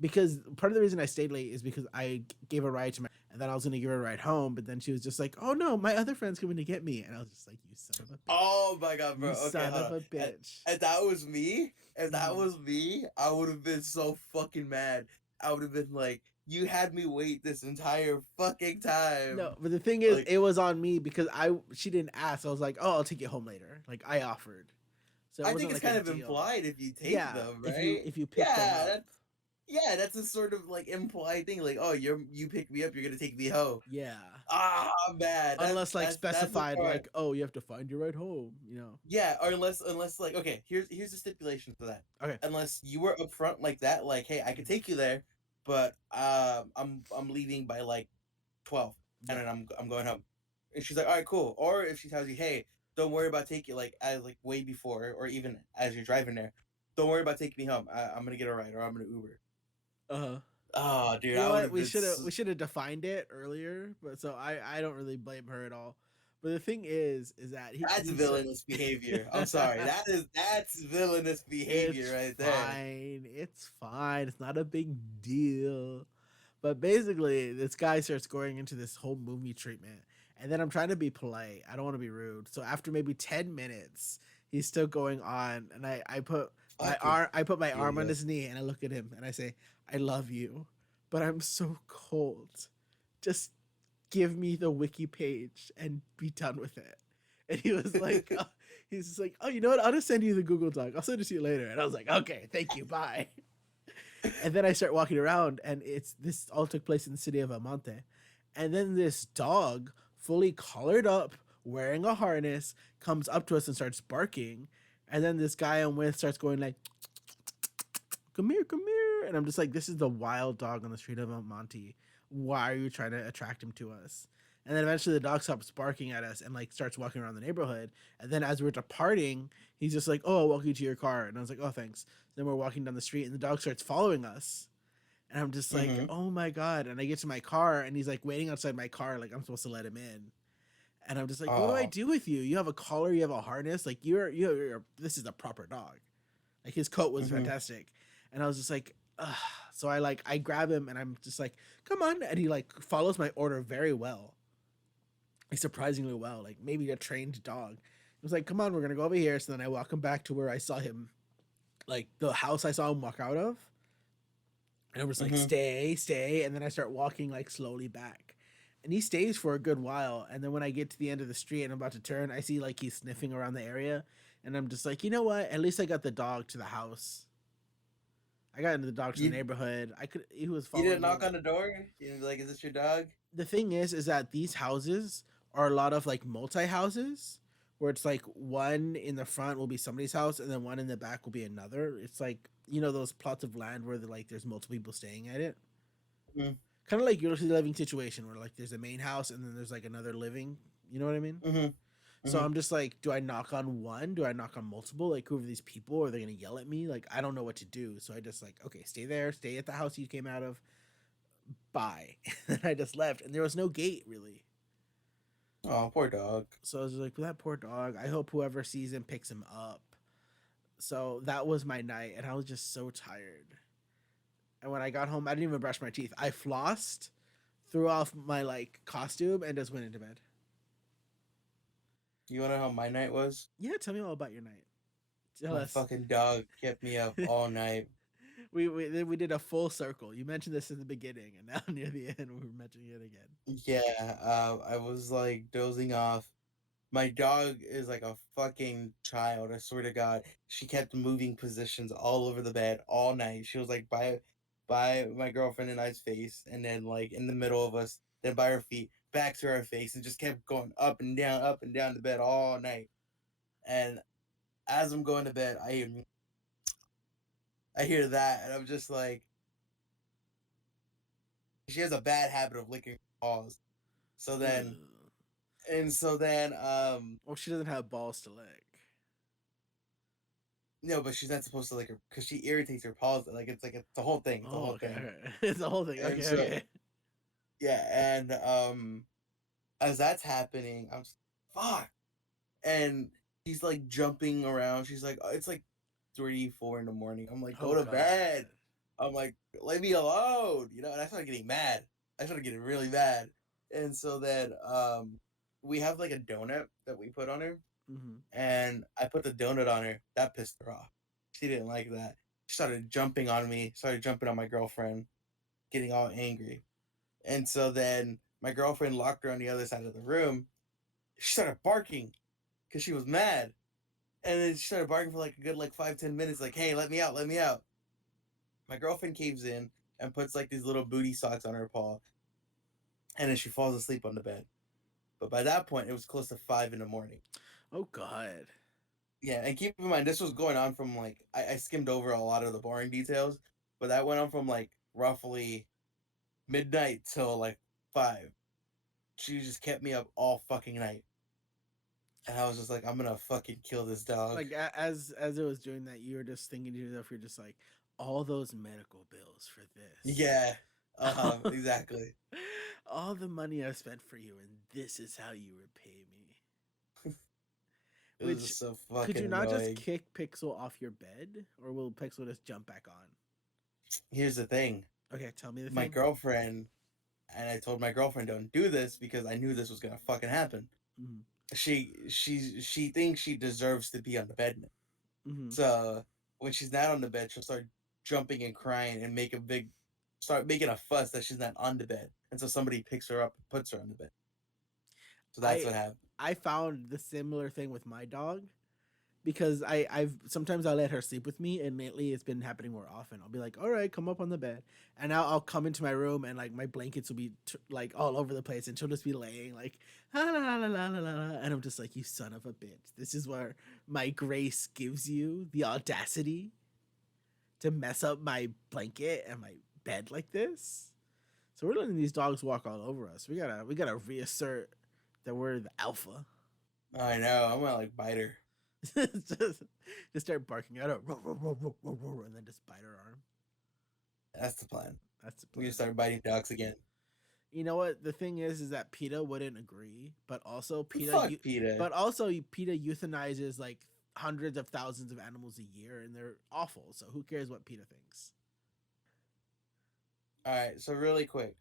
Because part of the reason I stayed late is because I gave a ride to my and then I was gonna give her a ride home, but then she was just like, oh no, my other friend's coming to get me. And I was just like, you son of a bitch. Oh my god, bro. You Okay, son hold of on. a If, bitch. if that was me, if that Mhm. was me, I would have been so fucking mad. I would have been like, you had me wait this entire fucking No, time. but the thing is, Like, it was on me because she didn't ask. I was like, oh, I'll take you home later. Like I offered. So it I think wasn't it's like a kind of deal. implied if you take Yeah, them, right? if you pick them Yeah, up. that's a sort of like implied thing. Like, oh, you pick me up, you're gonna take me home. Yeah. Ah, man, Unless like that's the specified part. like, oh, you have to find your ride home, you know. Yeah, or unless like okay, here's the stipulation for that. Okay. Unless you were upfront like that, like, hey, I could take you there, but I'm leaving by like 12, and Yeah. then I'm going home. And she's like, all right, cool. Or if she tells you, hey, don't worry about taking like as like way before, or even as you're driving there, don't worry about taking me home. I'm gonna get a ride, or I'm gonna Uber. Uh-huh. Oh, dude, You know I would what? have been. We should have defined it earlier, but so I don't really blame her at all. But the thing is that That's he's villainous behavior. I'm sorry. That's villainous behavior it's right there. fine. It's fine. It's not a big deal. But basically, this guy starts going into this whole movie treatment. And then I'm trying to be polite. I don't want to be rude. So after maybe 10 minutes, he's still going on. And Fucking I put my arm on idiot. his knee and I look at him and I say, I love you, but I'm so cold. Just give me the wiki page and be done with it. And he was like, He's just like, oh, you know what? I'll just send you the Google Doc. I'll send it to you later. And I was like, okay, thank you, bye. And then I start walking around, and this all took place in the city of Almonte. And then this dog, fully collared up, wearing a harness, comes up to us and starts barking. And then this guy I'm with starts going like, come here, come here. And I'm just like, this is the wild dog on the street of Almonte. Why are you trying to attract him to us? And then eventually the dog stops barking at us and like starts walking around the neighborhood. And then as we're departing, he's just like, oh, I'll walk you to your car. And I was like, oh, thanks. Then we're walking down the street and the dog starts following us. And I'm just like, Mm-hmm. oh my God. And I get to my car and he's like waiting outside my car, like I'm supposed to let him in. And I'm just like, what do I Oh. do with you? You have a collar, you have a harness, like you're this is a proper dog. Like his coat was Mm-hmm. fantastic. And I was just like, ugh. So I grab him and I'm just like, come on. And he like follows my order very well. Like surprisingly well, like maybe a trained dog. It was like, come on, we're gonna go over here. So then I walk him back to where I saw him, like the house I saw him walk out of. And I was like, Mm-hmm. stay, stay. And then I start walking like slowly back. And he stays for a good while. And then when I get to the end of the street and I'm about to turn, I see like he's sniffing around the area. And I'm just like, you know what? At least I got the dog to the house. I got into the dog to the You neighborhood. He was you following didn't me. knock on the door? You didn't be like, is this your dog? The thing is that these houses are a lot of like multi houses where it's like one in the front will be somebody's house and then one in the back will be another. It's like, you know, those plots of land where like there's multiple people staying at it. Mm-hmm. Kind of like your living situation where like there's a main house and then there's like another living. You know what I mean? Mm-hmm. So Mm-hmm. I'm just like, do I knock on one? Do I knock on multiple? Like, who are these people? Are they gonna yell at me? Like, I don't know what to do. So I just like, okay, stay there, stay at the house you came out of. Bye. And I just left, and there was no gate really. Oh, poor dog. So I was like, that poor dog. I hope whoever sees him picks him up. So that was my night, and I was just so tired. And when I got home, I didn't even brush my teeth. I flossed, threw off my like costume, and just went into bed. You wanna know how my night was? Yeah, tell me all about your night. Tell My us. fucking dog kept me up all night. We did a full circle. You mentioned this in the beginning, and now near the end, we're mentioning it again. Yeah, I was like dozing off. My dog is like a fucking child, I swear to God. She kept moving positions all over the bed all night. She was like by my girlfriend and I's face, and then like in the middle of us, then by her feet, back to our face, and just kept going up and down the bed all night. And as I'm going to bed, I hear that, and I'm just like, she has a bad habit of licking her paws. So then, Ugh. and so then, Well, she doesn't have balls to lick. no, but she's not supposed to lick her because she irritates her paws. Like it's a whole thing. It's a Oh, whole okay, thing. okay. It's the whole thing. And Okay, so okay. yeah, and as that's happening, I'm just fuck. And she's like jumping around. She's like, it's like 3, 4 in the morning. I'm like, Oh go to God. bed. I'm like, leave me alone. You know, and I started getting mad. I started getting really mad. And so then we have like a donut that we put on her. Mm-hmm. And I put the donut on her. That pissed her off. She didn't like that. She started jumping on me, started jumping on my girlfriend, getting all angry. And so then my girlfriend locked her on the other side of the room. She started barking because she was mad. And then she started barking for like a good like 5, 10 minutes, like, hey, let me out, let me out. My girlfriend caves in and puts like these little booty socks on her paw. And then she falls asleep on the bed. But by that point, it was close to 5 in the morning. Oh God. Yeah, and keep in mind this was going on from like I skimmed over a lot of the boring details, but that went on from like roughly midnight till like 5. She just kept me up all fucking night. And I was just like, I'm gonna fucking kill this dog. Like as it was doing that, you were just thinking to yourself, you're just like, all those medical bills for this. Yeah. Exactly. All the money I spent for you, and this is how you repay me. It was Which just so could you fucking not just annoying. kick Pixel off your bed, or will Pixel just jump back on? Here's the thing. Okay, tell me the My thing. girlfriend and I told my girlfriend don't do this because I knew this was gonna fucking happen. Mm-hmm. She thinks she deserves to be on the bed now. Mm-hmm. So when she's not on the bed, she'll start jumping and crying and start making a fuss that she's not on the bed. And so somebody picks her up and puts her on the bed. So that's what happened. I found the similar thing with my dog. because I've sometimes I'll let her sleep with me, and lately it's been happening more often. I'll be like, "All right, come up on the bed," and I'll come into my room, and like my blankets will be like all over the place, and she'll just be laying like la la la la la la la, and I'm just like, "You son of a bitch! This is where my grace gives you the audacity to mess up my blanket and my bed like this." So we're letting these dogs walk all over us. We gotta reassert that we're the alpha. I know. I'm gonna like bite her. just, just start barking at her, and then just bite her arm. That's the plan. That's the We plan. can start biting dogs again. You know what? The thing is that PETA wouldn't agree, but also Fuck PETA. PETA euthanizes like hundreds of thousands of animals a year, and they're awful. So who cares what PETA thinks? All right. So really quick,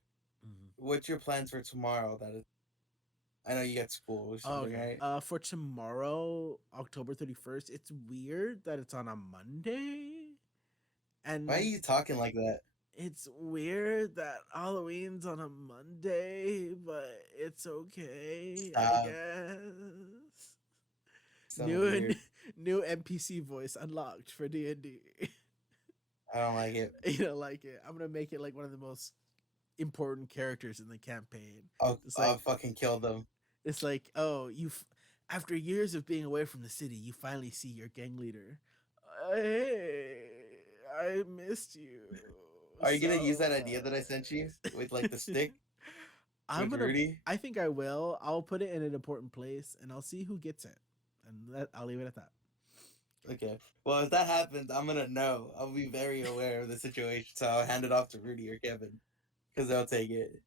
what's your plans for tomorrow? I know you got school or something, right? For tomorrow, October 31st, it's weird that it's on a Monday. And Why are you talking like that? it's weird that Halloween's on a Monday, but it's okay, I guess. So New weird. new NPC voice unlocked for D&D. I don't like it. You don't like it? I'm gonna make it like one of the most important characters in the campaign. I'll Like fucking kill them. it's like, oh, after years of being away from the city, you finally see your gang leader. Hey, I missed you. Are you gonna use that idea that I sent you with like the stick? I'm with gonna. Rudy? I think I will. I'll put it in an important place, and I'll see who gets it, and I'll leave it at that. Okay. Well, if that happens, I'm gonna know. I'll be very aware of the situation, so I'll hand it off to Rudy or Kevin, because they'll take it.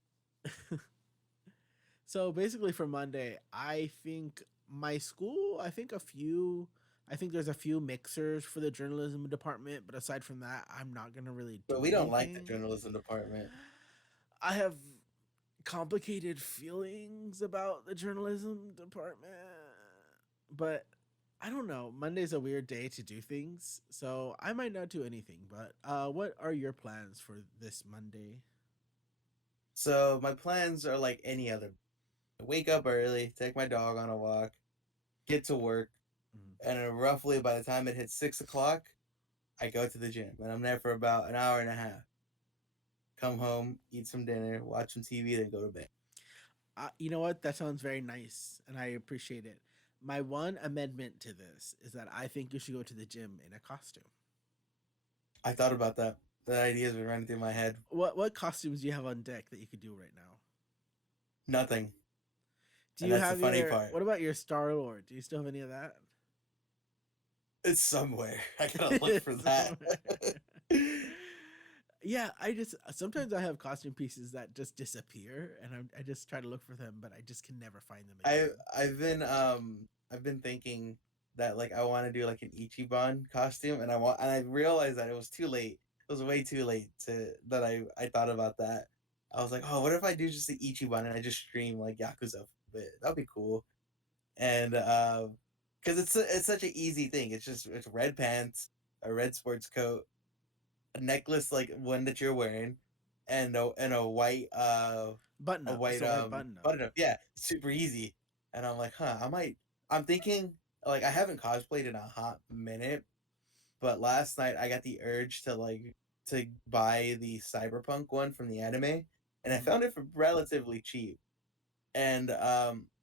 So basically, for Monday, I think my school. I think there's a few mixers for the journalism department, but aside from that, I'm not gonna really do. But we don't like the anything. journalism department. I have complicated feelings about the journalism department, but I don't know. Monday's a weird day to do things, so I might not do anything. But what are your plans for this Monday? So my plans are like any other. Wake up early, take my dog on a walk, get to work, and then roughly by the time it hits 6 o'clock, I go to the gym, and I'm there for about an hour and a half. Come home, eat some dinner, watch some TV, then go to bed. You know what? That sounds very nice, and I appreciate it. My one amendment to this is that I think you should go to the gym in a costume. I thought about that. The ideas were running through my head. What costumes do you have on deck that you could do right now? Nothing. Do you have the funny part? What about your Star Lord? Do you still have any of that? It's somewhere. I gotta look for that. Yeah, sometimes I have costume pieces that just disappear, and I just try to look for them, but I just can never find them again. I've been thinking that like I want to do like an Ichiban costume, and I realized that it was too late. It was way too late that I thought about that. I was like, oh, what if I do just the Ichiban and I just stream like Yakuza? But that'd be cool. And because it's such an easy thing. It's red pants, a red sports coat, a necklace like one that you're wearing, and a white button up. A white button up. Yeah, super easy. And I'm like, I'm thinking like I haven't cosplayed in a hot minute, but last night I got the urge to buy the Cyberpunk one from the anime, and I found it for relatively cheap. And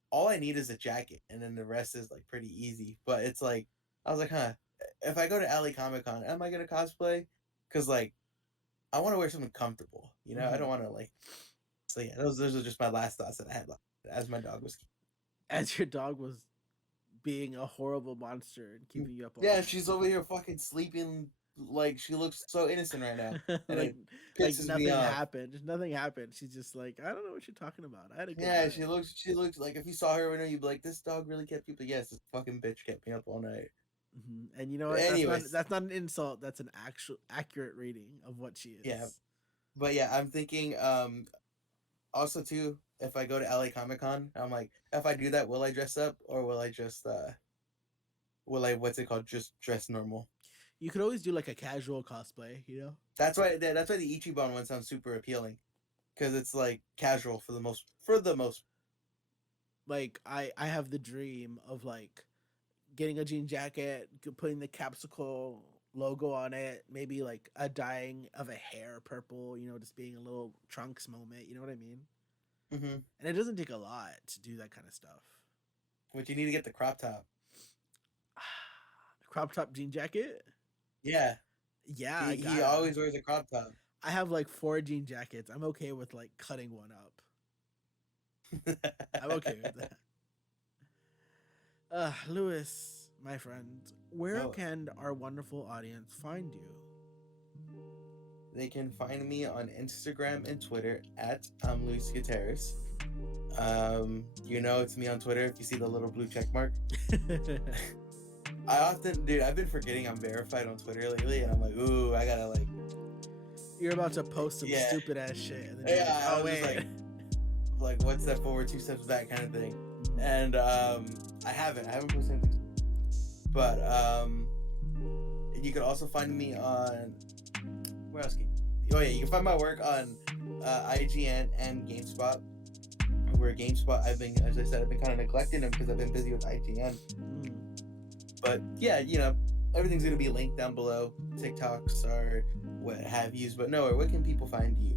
all I need is a jacket, and then the rest is like pretty easy. But it's like I was like, if I go to LA Comic Con, am I gonna cosplay? Because like I want to wear something comfortable, you know. I don't want to like. So yeah, those are just my last thoughts that I had as my dog was. As your dog was being a horrible monster and keeping you up all Yeah, night. she's over here fucking sleeping like she looks so innocent right now. And like, it pisses nothing me off. happened. Nothing happened. She's just like, I don't know what you're talking about. I had a good Yeah, night. she looks like if you saw her right now, you'd be like, this dog really kept you. But yes, this fucking bitch kept me up all night. And you know what? Anyways, that's not an insult. That's an actual accurate reading of what she is. Yeah, but yeah, I'm thinking. Also too, if I go to LA Comic Con, I'm like, if I do that, will I dress up or will I just what's it called? Just dress normal. You could always do like a casual cosplay, you know. That's why the Ichiban one sounds super appealing, because it's like casual for the most. Like I have the dream of like getting a jean jacket, putting the Capsicle logo on it, maybe like a dyeing of a hair purple, just being a little Trunks moment, you know what I mean? Mm-hmm. And it doesn't take a lot to do that kind of stuff. But you need to get the crop top. Crop top jean jacket? Yeah. Yeah, He always wears a crop top. I have like 4 jean jackets. I'm okay with like cutting one up. I'm okay with that. Lewis, my friend, where can our wonderful audience find you? They can find me on Instagram and Twitter at Luis Gutierrez. It's me on Twitter if you see the little blue check mark. I've been forgetting I'm verified on Twitter lately, and I'm like, ooh, I gotta like. You're about to post some stupid ass shit. And then yeah, like, oh wait. Like one step forward, 2 steps back, kind of thing. And I haven't posted anything. But you can also find me on where else? You can find my work on IGN and GameSpot. Where GameSpot, as I said, I've been kind of neglecting them because I've been busy with IGN. But yeah, everything's gonna be linked down below. TikToks or what have yous. But Noah, where can people find you?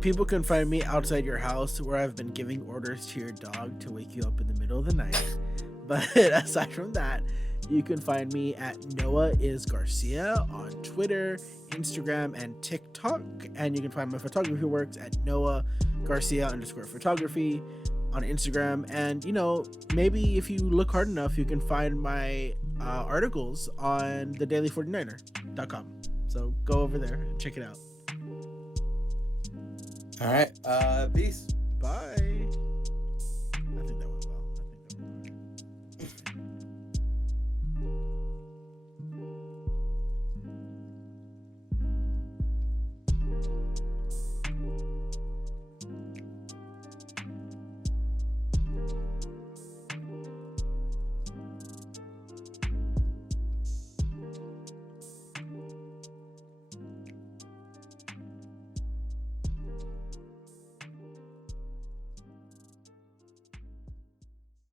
People can find me outside your house, where I've been giving orders to your dog to wake you up in the middle of the night. But aside from that, you can find me at Noah is Garcia on Twitter, Instagram, and TikTok. And you can find my photography works at Noah Garcia _photography on Instagram. And maybe if you look hard enough, you can find my articles on thedaily49er.com. So go over there and check it out. All right. Peace. Bye.